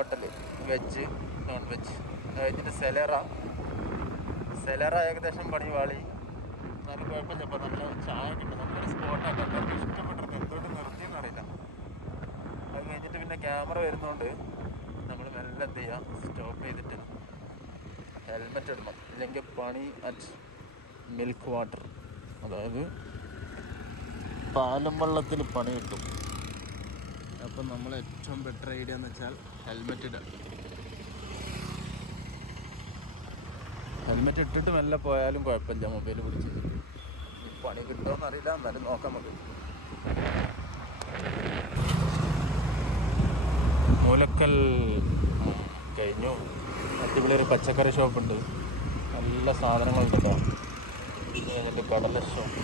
Hotel, veg non veg. കഴിഞ്ഞിട്ട് സെലറ ഏകദേശം പണി വാളി, എന്നാലും കുഴപ്പമില്ല. ഇപ്പോൾ നല്ല ചായ കിട്ടും. നല്ലൊരു സ്പോട്ടാണ്. എല്ലാവർക്കും ഇഷ്ടപ്പെട്ടിരുന്നു. എന്തുകൊണ്ട് നിർത്തിയെന്ന് അറിയില്ല. അത് കഴിഞ്ഞിട്ട് പിന്നെ ക്യാമറ വരുന്നതുകൊണ്ട് നമ്മൾ മെല്ലെ എന്ത് ചെയ്യുക, സ്റ്റോപ്പ് ചെയ്തിട്ട് ഹെൽമെറ്റ് ഇടണം. ഇല്ലെങ്കിൽ പണി അറ്റ് മിൽക്ക് വാട്ടർ, അതായത് പാലും വെള്ളത്തിൽ പണി കിട്ടും. അപ്പം നമ്മൾ ഏറ്റവും ബെറ്റർ ഐഡിയ എന്ന് വെച്ചാൽ ഹെൽമെറ്റ് ഇടുക. ഹെൽമെറ്റ് ഇട്ടിട്ട് മെല്ലെ പോയാലും കുഴപ്പമില്ല, മൊബൈൽ പിടിച്ച്. പണി കിട്ടുമോയെന്ന് അറിയില്ല, എന്നാലും നോക്കാം നമുക്ക്. മൂലക്കൽ കഴിഞ്ഞു. അടിപൊളി ഒരു പച്ചക്കറി ഷോപ്പുണ്ട്, നല്ല സാധനങ്ങളുണ്ട് കേട്ടോ. പിന്നെ കഴിഞ്ഞിട്ട് കടല ഷോപ്പ്,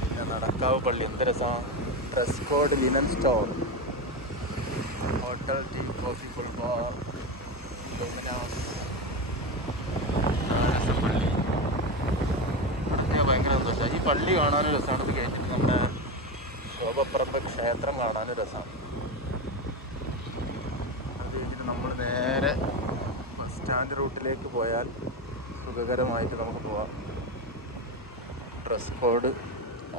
പിന്നെ നടക്കാവ് പള്ളി, എന്ത് രസമാണ്. Dress code linen store, hotel, tea, coffee, full bar, Domino's, പള്ളി. ഞാൻ ഭയങ്കര സന്തോഷമാണ്. ഈ പള്ളി കാണാനും രസമാണ്. ഇത് കഴിഞ്ഞിട്ട് നമ്മുടെ ശോഭപ്പറമ്പ് ക്ഷേത്രം കാണാനും രസമാണ്. അത് കഴിഞ്ഞിട്ട് നമ്മൾ നേരെ ബസ് സ്റ്റാൻഡ് റൂട്ടിലേക്ക് പോയാൽ സുഖകരമായിട്ട് നമുക്ക് പോവാം. ഡ്രസ് കോഡ്,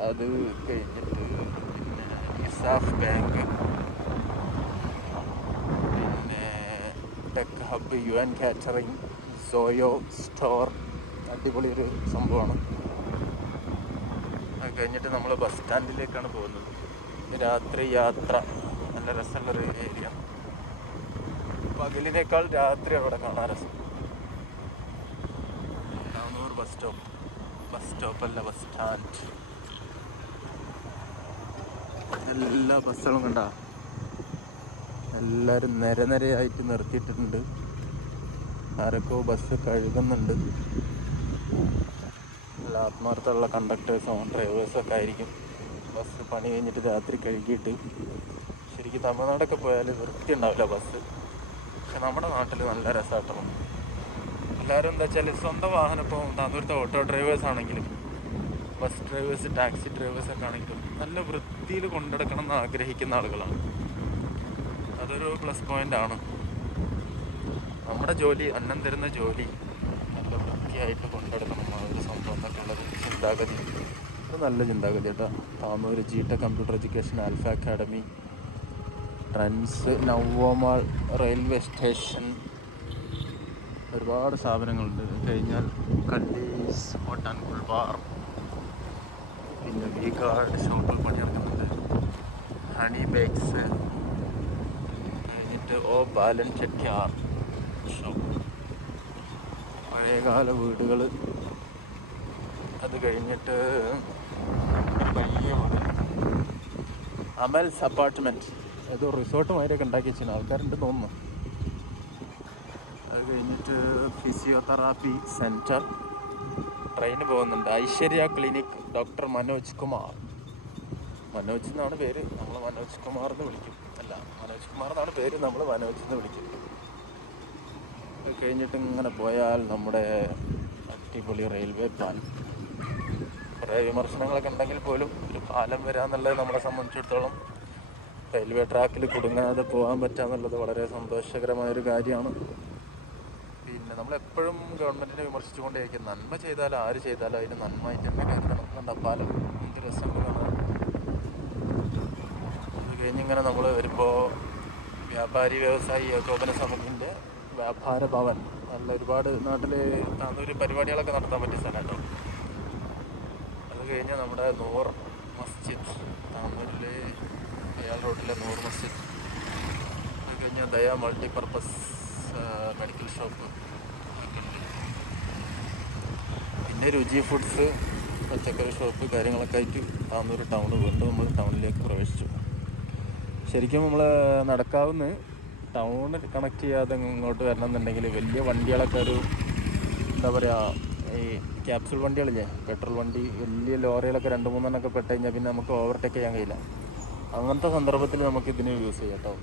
അത് കഴിഞ്ഞിട്ട് പിന്നെ ഇസാഫ് ബാങ്ക്, പിന്നെ tech hub, UN catering, Soyo store, അടിപൊളി ഒരു സംഭവമാണ്. അത് കഴിഞ്ഞിട്ട് നമ്മൾ ബസ് സ്റ്റാൻഡിലേക്കാണ് പോകുന്നത്. രാത്രി യാത്ര നല്ല രസമുള്ളൊരു ഏരിയ. പകലിനേക്കാൾ രാത്രി അവിടെ കാണാൻ രസം. താനൂർ ബസ് സ്റ്റോപ്പല്ല, ബസ് സ്റ്റാൻഡ്. എല്ലാ ബസ്സുകളും കണ്ട എല്ലാവരും നിരയായിട്ട് നിർത്തിയിട്ടുണ്ട്. ആരൊക്കെ ബസ് കഴുകുന്നുണ്ട്. നല്ല ആത്മാർത്ഥമുള്ള കണ്ടക്ടേഴ്സും ഡ്രൈവേഴ്സൊക്കെ ആയിരിക്കും ബസ് പണി കഴിഞ്ഞിട്ട് രാത്രി കഴുകിയിട്ട്. ശരിക്കും തമിഴ്നാടൊക്കെ പോയാൽ വൃത്തി ഉണ്ടാവില്ല ബസ്. പക്ഷെ നമ്മുടെ നാട്ടിൽ നല്ല രസമാട്ടോ. എല്ലാവരും എന്താ വെച്ചാൽ സ്വന്തം വാഹനം, ഇപ്പോൾ താന്നൂരത്തെ ഓട്ടോ ഡ്രൈവേഴ്സ് ആണെങ്കിലും ബസ് ഡ്രൈവേഴ്സ്, ടാക്സി ഡ്രൈവേഴ്സൊക്കെ ആണെങ്കിലും നല്ല വൃത്തിയിൽ കൊണ്ടെടുക്കണം എന്ന് ആഗ്രഹിക്കുന്ന ആളുകളാണ്. അതൊരു പ്ലസ് പോയിൻ്റാണ്. നമ്മുടെ ജോലി, അന്നം തരുന്ന ജോലി നല്ല വൃത്തിയായിട്ട് കൊണ്ടെടുക്കണം, ഒരു സംഭവം എന്നൊക്കെ ഉള്ളത് ചിന്താഗതി. അത് നല്ല ചിന്താഗതി കേട്ടോ. Tanur G Tec computer education, alpha academy, trends, നവോമാൾ, റെയിൽവേ സ്റ്റേഷൻ, ഒരുപാട് സ്ഥാപനങ്ങളുണ്ട്. കഴിഞ്ഞാൽ കല്ലീസ് ഹോട്ടൽ ബാർ, പിന്നെ വി ഗാർഡ് ഷോപ്പിൽ പണി നടക്കുന്നുണ്ട്, ഹണി ബേക്സ്, കഴിഞ്ഞിട്ട് ഓ ബാലൻ ചെട്ടിയാർ ഷോപ്പ്, പഴയകാല വീടുകൾ. അത് കഴിഞ്ഞിട്ട് വലിയ വീട്, അമൽസ് അപ്പാർട്ട്മെൻറ്റ്, ഏതോ റിസോർട്ട് മാതിരിയൊക്കെ ഉണ്ടാക്കി വെച്ചിരുന്നു, ആൾക്കാരുണ്ട് തോന്നുന്നു. അത് കഴിഞ്ഞിട്ട് ഫിസിയോതെറാപ്പി സെൻറ്റർ, ട്രെയിന് പോകുന്നുണ്ട്. Aishwarya clinic, doctor Manoj Kumar. മനോജ് എന്നാണ് പേര്, നമ്മൾ മനോജ് കുമാർ എന്ന് വിളിക്കും. അല്ല, മനോജ് കുമാർ എന്നാണ് പേര്, നമ്മൾ മനോജ് എന്ന് വിളിക്കും. അത് കഴിഞ്ഞിട്ട് ഇങ്ങനെ പോയാൽ നമ്മുടെ അടിപൊളി റെയിൽവേ പ്ലാൻ. കുറേ വിമർശനങ്ങളൊക്കെ ഉണ്ടെങ്കിൽ പോലും ഒരു പാലം വരാമെന്നുള്ളത് നമ്മളെ സംബന്ധിച്ചിടത്തോളം റെയിൽവേ ട്രാക്കിൽ കുടുങ്ങാതെ പോകാൻ പറ്റുക വളരെ സന്തോഷകരമായൊരു കാര്യമാണ്. പിന്നെ നമ്മളെപ്പോഴും ഗവൺമെൻറ്റിനെ വിമർശിച്ചുകൊണ്ടേയിരിക്കും. നന്മ ചെയ്താലും ആര് ചെയ്താലും അതിന് നന്മയായിട്ട് തന്നെ കരുതണം. കണ്ട പാലം എന്ത് രസമുണ്ട് കാണാൻ. അത് കഴിഞ്ഞിങ്ങനെ നമ്മൾ വരുമ്പോൾ വ്യാപാരി വ്യവസായി ഏകോപന സമിതിൻ്റെ വ്യാപാര ഭവൻ, നല്ല ഒരുപാട് നാട്ടിൽ താന്നൂർ പരിപാടികളൊക്കെ നടത്താൻ പറ്റിയ സ്ഥലം കേട്ടോ. അത് കഴിഞ്ഞാൽ നമ്മുടെ നൂർ മസ്ജിദ്, താന്നൂരിൽ അയാൾ റോഡിലെ നൂർ മസ്ജിദ്. അത് കഴിഞ്ഞാൽ ദയ മൾട്ടിപർപ്പസ് മെഡിക്കൽ ഷോപ്പ്, പിന്നെ രുചി ഫുഡ്സ്, പച്ചക്കറി ഷോപ്പ്, കാര്യങ്ങളൊക്കെ ആയിട്ട് താന്നൂർ ടൗൺ. വീണ്ടും നമ്മൾ ടൗണിലേക്ക് പ്രവേശിച്ചു. ശരിക്കും നമ്മൾ നടക്കാവുന്ന ടൗണിൽ കണക്ട് ചെയ്യാതെ ഇങ്ങോട്ട് വരണം എന്നുണ്ടെങ്കിൽ വലിയ വണ്ടികളൊക്കെ, ഒരു എന്താ പറയുക, ഈ ക്യാപ്സൂൾ വണ്ടികളില്ലേ, പെട്രോൾ വണ്ടി, വലിയ ലോറികളൊക്കെ 2-3 എണ്ണമൊക്കെ പെട്ട് കഴിഞ്ഞാൽ പിന്നെ നമുക്ക് ഓവർടേക്ക് ചെയ്യാൻ കഴിയില്ല. അങ്ങനത്തെ സന്ദർഭത്തിൽ നമുക്ക് ഇതിനെ യൂസ് ചെയ്യാം കേട്ടോ.